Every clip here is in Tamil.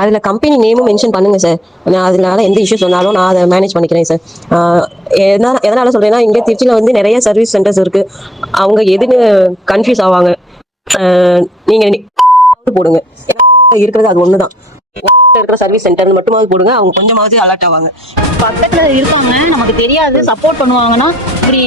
அதில் கம்பெனி நேமும் மென்ஷன் பண்ணுங்க சார். நான் அதனால எந்த இஷ்யூஸ் வந்தாலும் நான் அதை மேனேஜ் பண்ணிக்கிறேன் சார். எதனால சொல்றேன்னா, இங்கே திருச்சியில் வந்து நிறைய சர்வீஸ் சென்டர்ஸ் இருக்கு. அவங்க எதுன்னு கன்ஃபியூஸ் ஆவாங்க. நீங்க போடுங்க, இருக்கிறது அது ஒண்ணுதான். இருக்கிற சர்வீஸ் சென்டர் மட்டுமாவது போடுங்க, அவங்க கொஞ்சமாவது அலர்ட் ஆவாங்க. பக்கத்துல இருக்காங்க, நமக்கு தெரியாது, சப்போர்ட் பண்ணுவாங்கன்னா இப்படி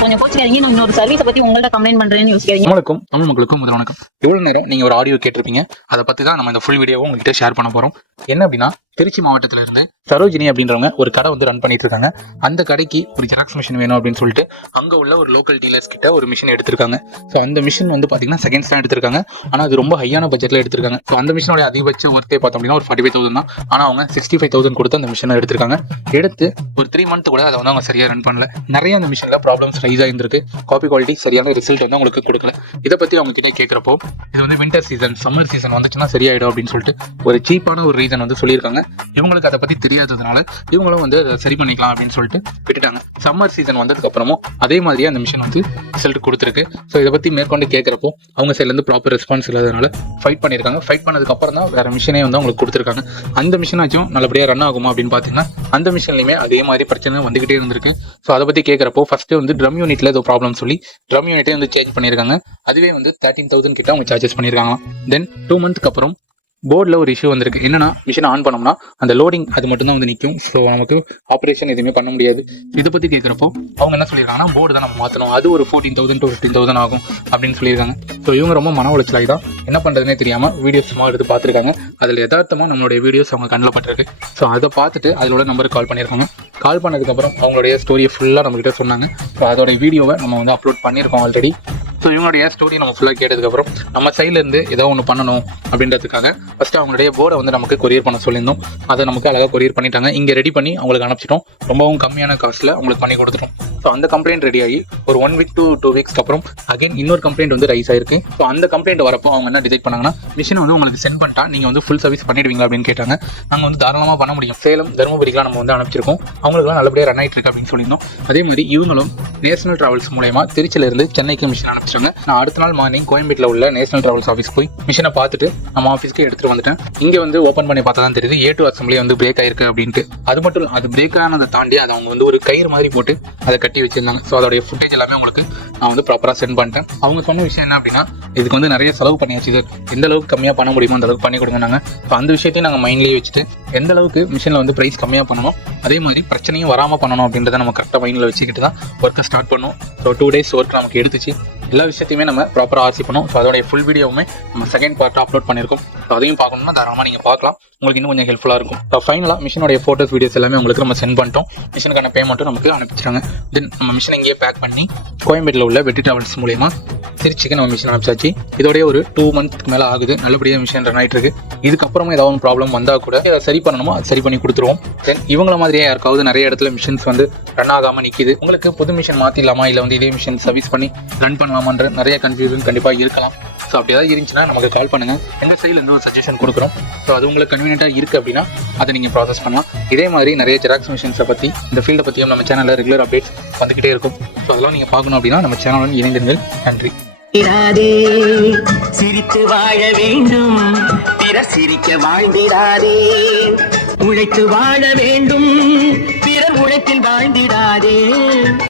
கொஞ்சம் கோச்சிக்காதீங்க. நம்ம ஒரு சர்வீஸை பத்தி உங்கள்ட்ட கம்ப்ளைண்ட் பண்றேன்னு யோசிக்காதீங்க. உங்களுக்கும் தமிழ் மக்களுக்கும் முதல் வணக்கம். இவ்வளவு நேரம் நீங்க ஒரு ஆடியோ கேட்டிருப்பீங்க, அதை பத்தி தான் நம்ம இந்த ஃபுல் வீடியோவை உங்ககிட்ட ஷேர் பண்ண போறோம். என்ன அப்படின்னா, திருச்சி மாவட்டத்துல இருந்து சரோஜினி அப்படின்றவங்க ஒரு கடை வந்து ரன் பண்ணிட்டு இருக்காங்க. அந்த கடைக்கு ஒரு ஜெராக்ஸ் மிஷின் வேணும் அப்படின்னு சொல்லிட்டு அங்க உள்ள ஒரு லோக்கல் டீலர்ஸ் கிட்ட ஒரு மிஷின் எடுத்திருக்காங்க. ஸோ அந்த மிஷின் வந்து பாத்தீங்கன்னா செகண்ட்ஸ் தான் எடுத்திருக்காங்க. ஆனா அது ரொம்ப ஹையான பட்ஜெட்ல எடுத்திருக்காங்க. ஸோ அந்த மிஷினோட அதிகபட்ச ஒர்த்தே பார்த்தோம் அப்படின்னா ஒரு 45,000 தான். ஆனா அவங்க 65,000 கொடுத்து அந்த மிஷினை எடுத்திருக்காங்க. எடுத்து ஒரு 3 மந்த் கூட அதை வந்து அவங்க சரியா ரன் பண்ணல. நிறைய அந்த மிஷின்ல ப்ராப்ளம்ஸ் ரைஸ் ஆயிருந்திருக்கு. காப்பி குவாலிட்டி சரியான ரிசல்ட் வந்து அவங்களுக்கு கொடுக்கல. இதை பத்தி அவங்க கிட்டே கேட்கிறப்போ, இது வந்து வின்டர் சீசன், சம்மர் சீசன் வந்துச்சுன்னா சரியாயிடும் அப்படின்னு சொல்லிட்டு ஒரு சீப்பான ஒரு ரீசன் வந்து சொல்லியிருக்காங்க. இவங்களுக்கு அதை பத்தி தெரியாததுனால இவங்களும் வந்து அதை சரி பண்ணிக்கலாம் அப்படின்னு சொல்லிட்டு விட்டுட்டாங்க. சம்மர் சீசன் வந்ததுக்கு அப்புறமும் அதே மாதிரியே அந்த மிஷின் வந்து ரிசல்ட் கொடுத்துருக்கு. ஸோ இதை பத்தி மேற்கொண்டு கேட்கிறப்போ அவங்க சைட்ல இருந்து ப்ராப்பர் ரெஸ்பான்ஸ் இல்லாதனால ஃபைட் பண்ணியிருக்காங்க. ஃபைட் பண்ணதுக்கு அப்புறம் தான் வேற மிஷினே வந்து அவங்களுக்கு கொடுத்துருக்காங்க. அந்த மிஷினாச்சும் நல்லபடியா ரன் ஆகுமா அப்படின்னு பாத்தீங்கன்னா, அந்த மிஷின்லயுமே அதே மாதிரி பிரச்சனை வந்துகிட்டே இருந்திருக்கு. ஸோ அதை பத்தி கேட்கிறப்போ ஃபர்ஸ்ட் வந்து ட்ரம் யூனிட்ல ஏதோ ப்ராப்ளம் சொல்லி ட்ரம் யூனிட்டே வந்து சேஞ்ச் பண்ணியிருக்காங்க. அதுவே வந்து 13,000 கிட்ட அவங்க சார்ஜஸ் பண்ணியிருக்காங்க. தென் 2 மந்த்க்கு அப்புறம் போர்டில் ஒரு இஷ்யூ வந்திருக்கு. என்னன்னா, மிஷின் ஆன் பண்ணோம்னா அந்த லோடிங் அது மட்டும் தான் வந்து நிற்கும். ஸோ நமக்கு ஆப்ரேஷன் எதுவுமே பண்ண முடியாது. இதை பற்றி கேட்குறப்போ அவங்க என்ன சொல்லியிருக்காங்கன்னா, போர்டு தான் நம்ம மாற்றணும், அது ஒரு 14,000 to 15,000 ஆகும் அப்படின்னு சொல்லியிருக்காங்க. ஸோ இவங்க ரொம்ப மன உளைச்சலாகி தான் என்ன பண்ணுறதுனே தெரியாமல் வீடியோஸ் சும்மா எடுத்து பார்த்துருக்காங்க. அதில் யதார்த்தமாக நம்மளுடைய வீடியோஸ் அவங்க கண்ணில் பட்டிருக்கு. ஸோ அதை பார்த்துட்டு அதோட நம்பருக்கு கால் பண்ணியிருக்காங்க. கால் பண்ணதுக்கப்புறம் அவங்களுடைய ஸ்டோரியை ஃபுல்லாக நம்மகிட்ட சொன்னாங்க. ஸோ அதோட வீடியோவை நம்ம வந்து அப்லோட் பண்ணியிருக்கோம் ஆல்ரெடி. ஸோ இவங்களுடைய ஸ்டோரி நம்ம ஃபுல்லாக கேட்டதுக்கப்புறம் நம்ம சைட்லேருந்து ஏதோ ஒன்று பண்ணணும் அப்படின்றதுக்காக ஃபஸ்ட்டு அவங்களுடைய போர்டை வந்து நமக்கு கொரியர் பண்ண சொல்லியிருந்தோம். அதை நமக்கு அழகாக கொரியர் பண்ணிட்டாங்க. இங்கே ரெடி பண்ணி அவங்களுக்கு அனுப்பிச்சிட்டோம். ரொம்பவும் கம்மியான காஸ்ட்டில் அவங்களுக்கு பண்ணி கொடுத்துட்டோம். ஸோ அந்த கம்ப்ளைண்ட் ரெடி ஆகி ஒரு 1 week to 2 weeks அப்புறம் அகைன் இன்னொரு கம்ப்ளைண்ட் வந்து ரைஸ் ஆயிருக்கு. ஸோ அந்த கம்ப்ளைண்ட் வரப்போ அவங்க என்ன டிசைட் பண்ணாங்கன்னா, மிஷின் வந்து உங்களுக்கு சென்ட் பண்ணிட்டா நீங்கள் வந்து ஃபுல் சர்வீஸ் பண்ணிடுவீங்களா அப்படின்னு கேட்டாங்க. நாங்கள் வந்து தாராளமாக பண்ண முடியும், சேலம் தருமபுரிக்கெலாம் நம்ம வந்து அனுப்பிச்சிருக்கோம், அவங்களுக்குலாம் நல்லபடியாக ரன் ஆகிட்டு இருக்கு அப்படின்னு சொல்லியிருந்தோம். அதே மாதிரி இவங்களும் நேஷனல் டிராவல்ஸ் மூலமா திருச்சியிலிருந்து சென்னைக்கு மிஷின் அனுப்பிச்சிட்டாங்க. நான் அடுத்த நாள் மார்னிங் கோயம்பேட்டில் உள்ள நேஷனல் டிராவல்ஸ் ஆஃபீஸ் போய் மிஷினை பார்த்துட்டு நம்ம ஆஃபீஸ்க்கு எடுத்துகிட்டு வந்துட்டேன். இங்கே வந்து ஓப்பன் பண்ணி பார்த்தா தான் தெரியுது A2 அசம்பிளி வந்து பிரேக் ஆயிருக்கு அப்படின்ட்டு. அது மட்டும் அது பிரேக் ஆனதை தாண்டி அதை அவங்க வந்து ஒரு கயிறு மாதிரி போட்டு அதை கட்டி வச்சிருந்தாங்க. ஸோ அதோடைய ஃபுட்டேஜ் எல்லாமே உங்களுக்கு நான் வந்து ப்ராப்பராக சென்ட் பண்ணிட்டேன். அவங்க சொன்ன விஷயம் என்ன அப்படின்னா, இதுக்கு வந்து நிறைய செலவு பண்ணியாச்சு, இது எந்த அளவுக்கு கம்மியாக பண்ண முடியுமோ அந்த அளவுக்கு பண்ணி கொடுங்க. ஸோ அந்த விஷயத்தையும் நாங்கள் மைண்ட்லேயே வச்சுட்டு எந்த அளவுக்கு மிஷினில் வந்து ப்ரைஸ் கம்மியாக பண்ணணும், அதே மாதிரி பிரச்சனையும் வராமல் பண்ணணும் அப்படின்றத நம்ம கரெக்டாக மைண்டில் வச்சுக்கிட்டு தான் ஒர்க்கை ஸ்டார்ட் பண்ணோம். ஸோ 2 days ஒர்க் நமக்கு எடுத்துச்சு. எல்லா விஷயத்தையுமே நம்ம ப்ராப்பராக ஆர்சி பண்ணோம். ஸோ அதோடைய ஃபுல் வீடியோவுமே நம்ம செகண்ட் பார்ட்டாக அப்லோட் பண்ணியிருக்கோம். ஸோ அதையும் பார்க்கணும்னா தாராளமாக நீங்கள் பார்க்கலாம், உங்களுக்கு இன்னும் கொஞ்சம் ஹெல்ப்ஃபுல்லாக இருக்கும். ஸோ ஃபைனலாக மிஷினுடைய ஃபோட்டோஸ் வீடியோஸ் எல்லாமே உங்களுக்கு நம்ம சென்ட் பண்ணிட்டோம். மிஷினுக்கான பேமெண்ட்டும் நமக்கு அனுப்பிச்சிட்டாங்க. தென் நம்ம மிஷினை இங்கேயே பேக் பண்ணி கோயம்பேட்டில் உள்ள வெற்றி டிராவல்ஸ் மூலியமாக திருச்சிக்கு நம்ம மிஷின் அனுப்பிச்சாச்சு. இதோடைய ஒரு 2 months மேலே ஆகுது. நல்லபடியாக மிஷின் ரன் ஆகிட்டு இருக்கு. இதுக்கப்புறமா ஏதாவது ஒரு ப்ராப்ளம் வந்தால் கூட சரி பண்ணணுமோ அது சரி பண்ணி கொடுத்துருவோம். தென் இவங்கள மாதிரியே யாருக்காவது நிறைய இடத்துல மிஷின்ஸ் வந்து ரன் ஆகாமல் நிற்கிது, உங்களுக்கு புது மிஷின் மாற்றிடலாமா இல்லை வந்து இதே மிஷின் சர்வீஸ் பண்ணி ரன் பண்ணலாமான்ற நிறைய கன்ஃபியூஷன் கண்டிப்பாக இருக்கலாம். ஸோ அப்படி ஏதாவது இருந்துச்சுன்னா நமக்கு கால் பண்ணுங்கள். எங்கள் சைடில் இன்னும் சஜஷன் கொடுக்குறோம். ஸோ அது உங்களுக்கு கன்வீனியன்ட்டாக இருக்குது அப்படின்னா அதை நீங்கள் ப்ராசஸ் பண்ணலாம். இதே மாதிரி நிறைய ஜெராக்ஸ் மிஷின்ஸை பற்றி, இந்த ஃபீல்டை பற்றியும் நம்ம சேனலில் ரெகுலர் அப்டேட்ஸ் வந்துக்கிட்டே இருக்கும். ஸோ அதெல்லாம் நீங்கள் பார்க்கணும் அப்படின்னா நம்ம சேனலுடன் இணைந்திருங்கள். நன்றி. சிரித்து வாழ வேண்டும், பிறர் சிரிக்க வாழ்ந்திடாதே. உழைத்து வாழ வேண்டும், பிறர் உழைப்பில் வாழ்ந்திடாதே.